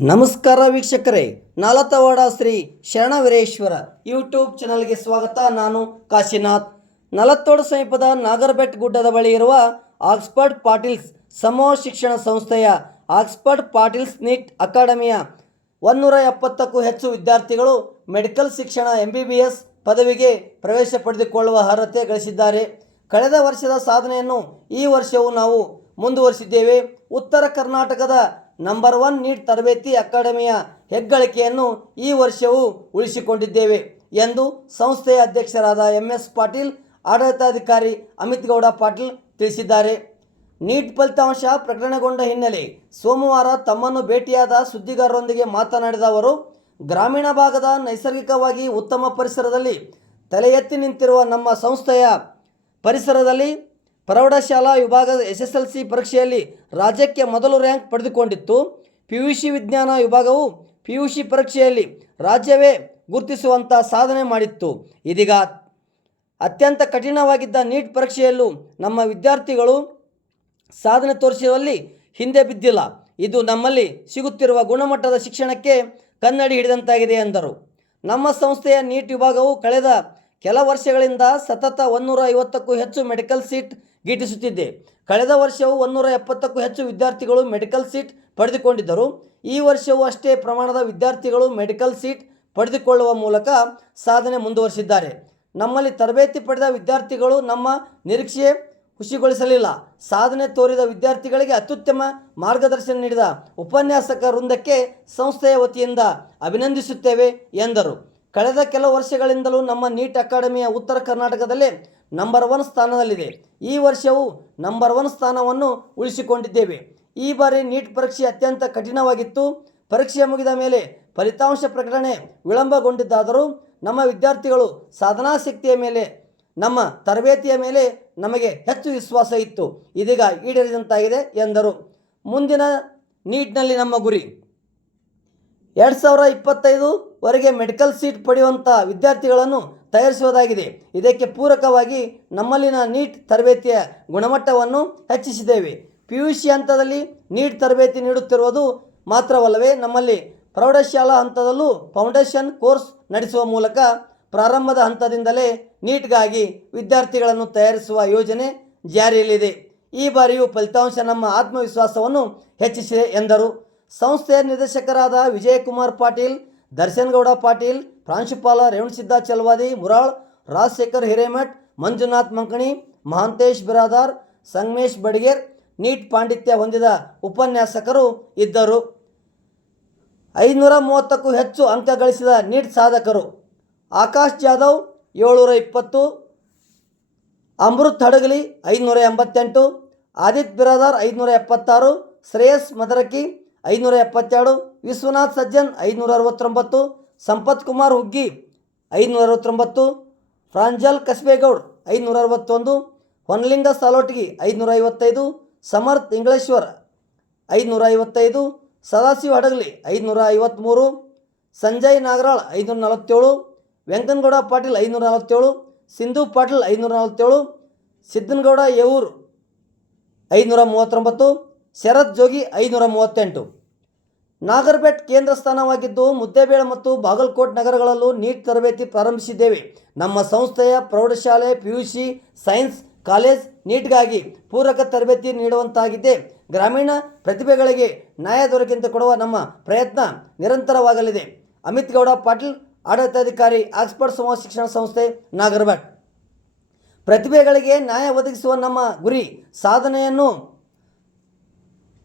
ನಮಸ್ಕಾರ ವೀಕ್ಷಕರೇ ನಾಲತವಾಡ ಶ್ರೀ ಶರಣವೀರೇಶ್ವರ ಯೂಟ್ಯೂಬ್ ಚಾನಲ್ಗೆ ಸ್ವಾಗತ. ನಾನು ಕಾಶಿನಾಥ್. ನಲತ್ತೋಡು ಸಮೀಪದ ನಾಗರಬೆಟ್ ಗುಡ್ಡದ ಬಳಿ ಇರುವ ಆಕ್ಸ್ಫರ್ಡ್ ಪಾಟೀಲ್ಸ್ ಸಮೂಹ ಶಿಕ್ಷಣ ಸಂಸ್ಥೆಯ ಆಕ್ಸ್ಫರ್ಡ್ ಪಾಟೀಲ್ಸ್ ನೀಟ್ ಅಕಾಡೆಮಿಯ ಒಂದೂರ ಎಪ್ಪತ್ತಕ್ಕೂ ಹೆಚ್ಚು ವಿದ್ಯಾರ್ಥಿಗಳು ಮೆಡಿಕಲ್ ಶಿಕ್ಷಣ ಎಂ ಬಿ ಬಿ ಎಸ್ ಪದವಿಗೆ ಪ್ರವೇಶ ಪಡೆದುಕೊಳ್ಳುವ ಅರ್ಹತೆ ಗಳಿಸಿದ್ದಾರೆ. ಕಳೆದ ವರ್ಷದ ಸಾಧನೆಯನ್ನು ಈ ವರ್ಷವೂ ನಾವು ಮುಂದುವರಿಸಿದ್ದೇವೆ. ಉತ್ತರ ಕರ್ನಾಟಕದ ನಂಬರ್ ಒನ್ ನೀಟ್ ತರಬೇತಿ ಅಕಾಡೆಮಿಯ ಹೆಗ್ಗಳಿಕೆಯನ್ನು ಈ ವರ್ಷವೂ ಉಳಿಸಿಕೊಂಡಿದ್ದೇವೆ ಎಂದು ಸಂಸ್ಥೆಯ ಅಧ್ಯಕ್ಷರಾದ ಎಂ ಎಸ್ ಪಾಟೀಲ್, ಆಡಳಿತಾಧಿಕಾರಿ ಅಮಿತ್ ಗೌಡ ಪಾಟೀಲ್ ತಿಳಿಸಿದ್ದಾರೆ. ನೀಟ್ ಫಲಿತಾಂಶ ಪ್ರಕಟಣೆಗೊಂಡ ಹಿನ್ನೆಲೆ ಸೋಮವಾರ ತಮ್ಮನ್ನು ಭೇಟಿಯಾದ ಸುದ್ದಿಗಾರರೊಂದಿಗೆ ಮಾತನಾಡಿದ ಅವರು, ಗ್ರಾಮೀಣ ಭಾಗದ ನೈಸರ್ಗಿಕವಾಗಿ ಉತ್ತಮ ಪರಿಸರದಲ್ಲಿ ತಲೆ ಎತ್ತಿ ನಿಂತಿರುವ ನಮ್ಮ ಸಂಸ್ಥೆಯ ಪರಿಸರದಲ್ಲಿ ಪ್ರೌಢಶಾಲಾ ವಿಭಾಗದ ಎಸ್ ಎಸ್ ಎಲ್ ಸಿ ಪರೀಕ್ಷೆಯಲ್ಲಿ ರಾಜ್ಯಕ್ಕೆ ಮೊದಲು ರ್ಯಾಂಕ್ ಪಡೆದುಕೊಂಡಿತ್ತು. ಪಿ ಯು ಸಿ ವಿಜ್ಞಾನ ವಿಭಾಗವು ಪಿ ಯು ಸಿ ಪರೀಕ್ಷೆಯಲ್ಲಿ ರಾಜ್ಯವೇ ಗುರುತಿಸುವಂಥ ಸಾಧನೆ ಮಾಡಿತ್ತು. ಇದೀಗ ಅತ್ಯಂತ ಕಠಿಣವಾಗಿದ್ದ ನೀಟ್ ಪರೀಕ್ಷೆಯಲ್ಲೂ ನಮ್ಮ ವಿದ್ಯಾರ್ಥಿಗಳು ಸಾಧನೆ ತೋರಿಸುವಲ್ಲಿ ಹಿಂದೆ ಬಿದ್ದಿಲ್ಲ. ಇದು ನಮ್ಮಲ್ಲಿ ಸಿಗುತ್ತಿರುವ ಗುಣಮಟ್ಟದ ಶಿಕ್ಷಣಕ್ಕೆ ಕನ್ನಡಿ ಹಿಡಿದಂತಾಗಿದೆ ಎಂದರು. ನಮ್ಮ ಸಂಸ್ಥೆಯ ನೀಟ್ ವಿಭಾಗವು ಕಳೆದ ಕೆಲ ವರ್ಷಗಳಿಂದ ಸತತ ಒಂದೂರ ಐವತ್ತಕ್ಕೂ ಹೆಚ್ಚು ಮೆಡಿಕಲ್ ಸೀಟ್ ಗಿಟ್ಟಿಸುತ್ತಿದೆ ಕಳೆದ ವರ್ಷವೂ ಒಂದೂರ ಎಪ್ಪತ್ತಕ್ಕೂ ಹೆಚ್ಚು ವಿದ್ಯಾರ್ಥಿಗಳು ಮೆಡಿಕಲ್ ಸೀಟ್ ಪಡೆದುಕೊಂಡಿದ್ದರು. ಈ ವರ್ಷವೂ ಅಷ್ಟೇ ಪ್ರಮಾಣದ ವಿದ್ಯಾರ್ಥಿಗಳು ಮೆಡಿಕಲ್ ಸೀಟ್ ಪಡೆದುಕೊಳ್ಳುವ ಮೂಲಕ ಸಾಧನೆ ಮುಂದುವರಿಸಿದ್ದಾರೆ. ನಮ್ಮಲ್ಲಿ ತರಬೇತಿ ಪಡೆದ ವಿದ್ಯಾರ್ಥಿಗಳು ನಮ್ಮ ನಿರೀಕ್ಷೆ ಖುಷಿಗೊಳಿಸಲಿಲ್ಲ ಸಾಧನೆ ತೋರಿದ ವಿದ್ಯಾರ್ಥಿಗಳಿಗೆ ಅತ್ಯುತ್ತಮ ಮಾರ್ಗದರ್ಶನ ನೀಡಿದ ಉಪನ್ಯಾಸಕ ವೃಂದಕ್ಕೆ ಸಂಸ್ಥೆಯ ವತಿಯಿಂದ ಅಭಿನಂದಿಸುತ್ತೇವೆ ಎಂದರು. ಕಳೆದ ಕೆಲವು ವರ್ಷಗಳಿಂದಲೂ ನಮ್ಮ ನೀಟ್ ಅಕಾಡೆಮಿಯ ಉತ್ತರ ಕರ್ನಾಟಕದಲ್ಲೇ ನಂಬರ್ ಒನ್ ಸ್ಥಾನದಲ್ಲಿದೆ. ಈ ವರ್ಷವೂ ನಂಬರ್ ಒನ್ ಸ್ಥಾನವನ್ನು ಉಳಿಸಿಕೊಂಡಿದ್ದೇವೆ. ಈ ಬಾರಿ ನೀಟ್ ಪರೀಕ್ಷೆ ಅತ್ಯಂತ ಕಠಿಣವಾಗಿತ್ತು. ಪರೀಕ್ಷೆ ಮುಗಿದ ಮೇಲೆ ಫಲಿತಾಂಶ ಪ್ರಕಟಣೆ ವಿಳಂಬಗೊಂಡಿದ್ದಾದರೂ ನಮ್ಮ ವಿದ್ಯಾರ್ಥಿಗಳು ಸಾಧನಾಸಕ್ತಿಯ ಮೇಲೆ, ನಮ್ಮ ತರಬೇತಿಯ ಮೇಲೆ ನಮಗೆ ಹೆಚ್ಚು ವಿಶ್ವಾಸ ಇತ್ತು. ಇದೀಗ ಈಡೇರಿದಂತಾಗಿದೆ ಎಂದರು. ಮುಂದಿನ ನೀಟ್ನಲ್ಲಿ ನಮ್ಮ ಗುರಿ. ಎರಡು ಸಾವಿರ ಇಪ್ಪತ್ತೈದುವರೆಗೆ ಮೆಡಿಕಲ್ ಸೀಟ್ ಪಡೆಯುವಂಥ ವಿದ್ಯಾರ್ಥಿಗಳನ್ನು ತಯಾರಿಸುವುದಾಗಿದೆ. ಇದಕ್ಕೆ ಪೂರಕವಾಗಿ ನಮ್ಮಲ್ಲಿನ ನೀಟ್ ತರಬೇತಿಯ ಗುಣಮಟ್ಟವನ್ನು ಹೆಚ್ಚಿಸಿದ್ದೇವೆ. ಪಿ ಯು ಸಿ ಹಂತದಲ್ಲಿ ನೀಟ್ ತರಬೇತಿ ನೀಡುತ್ತಿರುವುದು ಮಾತ್ರವಲ್ಲವೇ ನಮ್ಮಲ್ಲಿ ಪ್ರೌಢಶಾಲಾ ಹಂತದಲ್ಲೂ ಫೌಂಡೇಶನ್ ಕೋರ್ಸ್ ನಡೆಸುವ ಮೂಲಕ ಪ್ರಾರಂಭದ ಹಂತದಿಂದಲೇ ನೀಟ್ಗಾಗಿ ವಿದ್ಯಾರ್ಥಿಗಳನ್ನು ತಯಾರಿಸುವ ಯೋಜನೆ ಜಾರಿಯಲ್ಲಿದೆ. ಈ ಬಾರಿಯೂ ಫಲಿತಾಂಶ ನಮ್ಮ ಆತ್ಮವಿಶ್ವಾಸವನ್ನು ಹೆಚ್ಚಿಸಿದೆ ಎಂದರು. ಸಂಸ್ಥೆಯ ನಿರ್ದೇಶಕರಾದ ವಿಜಯಕುಮಾರ್ ಪಾಟೀಲ್ ದರ್ಶನ್ ಗೌಡ ಪಾಟೀಲ್, ಪ್ರಾಂಶುಪಾಲ ರೇವಣಸಿದ್ದ ಚಲವಾದಿ, ಮುರಾಳ್, ರಾಜಶೇಖರ್ ಹಿರೇಮಠ್, ಮಂಜುನಾಥ್ ಮಂಕಣಿ, ಮಹಾಂತೇಶ್ ಬಿರಾದಾರ್, ಸಂಗಮೇಶ್ ಬಡಿಗೇರ್, ನೀಟ್ ಪಾಂಡಿತ್ಯ ಹೊಂದಿದ ಉಪನ್ಯಾಸಕರು ಇದ್ದರು. ಐನೂರ ಮೂವತ್ತಕ್ಕೂ ಹೆಚ್ಚು ಅಂಕ ಗಳಿಸಿದ ನೀಟ್ ಸಾಧಕರು. ಆಕಾಶ್ ಜಾಧವ್ ಏಳ್ನೂರ ಇಪ್ಪತ್ತು ಅಮೃತ್ ಹಡಗಲಿ ಐದುನೂರ ಎಂಬತ್ತೆಂಟು ಆದಿತ್ಯ ಬಿರಾದಾರ್ ಐದುನೂರ ಎಪ್ಪತ್ತಾರು ಶ್ರೇಯಸ್ ಮದರಕಿ ಐದುನೂರ ಎಪ್ಪತ್ತೆರಡು ವಿಶ್ವನಾಥ್ ಸಜ್ಜನ್ ಐದುನೂರ ಅರವತ್ತೊಂಬತ್ತು ಸಂಪತ್ ಕುಮಾರ್ ಹುಗ್ಗಿ ಐದುನೂರ ಅರವತ್ತೊಂಬತ್ತು ಪ್ರಾಂಜಲ್ ಕಸ್ಬೇಗೌಡ್ ಐದುನೂರ ಅರವತ್ತೊಂದು ಹೊನಲಿಂಗ ಸಾಲೋಟ್ಗಿ ಐದುನೂರ ಐವತ್ತೈದು ಸಮರ್ಥ್ ಇಂಗ್ಲೇಶ್ವರ್ ಐದುನೂರ ಐವತ್ತೈದು ಸದಾಶಿವ ಹಡಗಲಿ ಐದುನೂರ ಐವತ್ತ್ಮೂರು ಸಂಜಯ್ ನಾಗರಾಳ್ ಐದುನೂರ ನಲವತ್ತೇಳು ವೆಂಕನಗೌಡ ಪಾಟೀಲ್ ಐನೂರ ನಲವತ್ತೇಳು ಸಿಂಧು ಪಾಟೀಲ್ ಐನೂರ ನಲವತ್ತೇಳು ಸಿದ್ದನಗೌಡ ಯವೂರ್ ಐನೂರ ಮೂವತ್ತೊಂಬತ್ತು ಶರತ್ ಜೋಗಿ ಐನೂರ ಮೂವತ್ತೆಂಟು. ನಾಗರ್ಬೆಟ್ ಕೇಂದ್ರ ಸ್ಥಾನವಾಗಿದ್ದು ಮುದ್ದೇಬೇಳ ಮತ್ತು ಬಾಗಲಕೋಟ್ ನಗರಗಳಲ್ಲೂ ನೀಟ್ ತರಬೇತಿ ಪ್ರಾರಂಭಿಸಿದ್ದೇವೆ. ನಮ್ಮ ಸಂಸ್ಥೆಯ ಪ್ರೌಢಶಾಲೆ P U C science, college ನೀಟ್ಗಾಗಿ ಪೂರಕ ತರಬೇತಿ ನೀಡುವಂತಾಗಿದೆ. ಗ್ರಾಮೀಣ ಪ್ರತಿಭೆಗಳಿಗೆ ನ್ಯಾಯ ದೊರಕಿಂತ ಕೊಡುವ ನಮ್ಮ ಪ್ರಯತ್ನ ನಿರಂತರವಾಗಲಿದೆ. ಅಮಿತ್ ಗೌಡ ಪಾಟೀಲ್, ಆಡಳಿತಾಧಿಕಾರಿ, ಆಕ್ಸ್ಫರ್ಡ್ ಸಮಾಜ ಶಿಕ್ಷಣ ಸಂಸ್ಥೆ ನಾಗರಬೆಟ್ ಪ್ರತಿಭೆಗಳಿಗೆ ನ್ಯಾಯ ಒದಗಿಸುವ ನಮ್ಮ ಗುರಿ, ಸಾಧನೆಯನ್ನು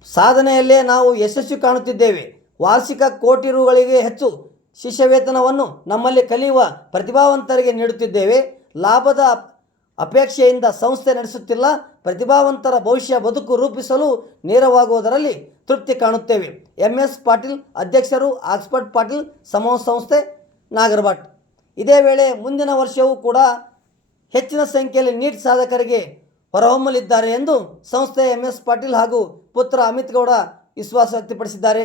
ಸಾಧನೆಯಲ್ಲೇ ನಾವು ಯಶಸ್ಸು ಕಾಣುತ್ತಿದ್ದೇವೆ. ವಾರ್ಷಿಕ ಕೋಟಿ ರುಗಳಿಗೆ ಹೆಚ್ಚು ಶಿಷ್ಯವೇತನವನ್ನು ನಮ್ಮಲ್ಲಿ ಕಲಿಯುವ ಪ್ರತಿಭಾವಂತರಿಗೆ ನೀಡುತ್ತಿದ್ದೇವೆ. ಲಾಭದ ಅಪೇಕ್ಷೆಯಿಂದ ಸಂಸ್ಥೆ ನಡೆಸುತ್ತಿಲ್ಲ. ಪ್ರತಿಭಾವಂತರ ಭವಿಷ್ಯ ಬದುಕು ರೂಪಿಸಲು ನೇರವಾಗುವುದರಲ್ಲಿ ತೃಪ್ತಿ ಕಾಣುತ್ತೇವೆ. ಎಂ ಎಸ್ ಪಾಟೀಲ್ ಅಧ್ಯಕ್ಷರು, ಆಕ್ಸ್ಫರ್ಡ್ ಪಾಟೀಲ್ ಸಮೂಹ ಸಂಸ್ಥೆ ನಾಗರಭಟ್. ಇದೇ ವೇಳೆ ಮುಂದಿನ ವರ್ಷವೂ ಕೂಡ ಹೆಚ್ಚಿನ ಸಂಖ್ಯೆಯಲ್ಲಿ ನೀಟ್ ಸಾಧಕರಿಗೆ ಹೊರಹೊಮ್ಮಲಿದ್ದಾರೆ ಎಂದು ಸಂಸ್ಥೆಯ ಎಂಎಸ್ ಪಾಟೀಲ್ ಹಾಗೂ ಪುತ್ರ ಅಮಿತ್ ಗೌಡ ವಿಶ್ವಾಸ ವ್ಯಕ್ತಪಡಿಸಿದ್ದಾರೆ.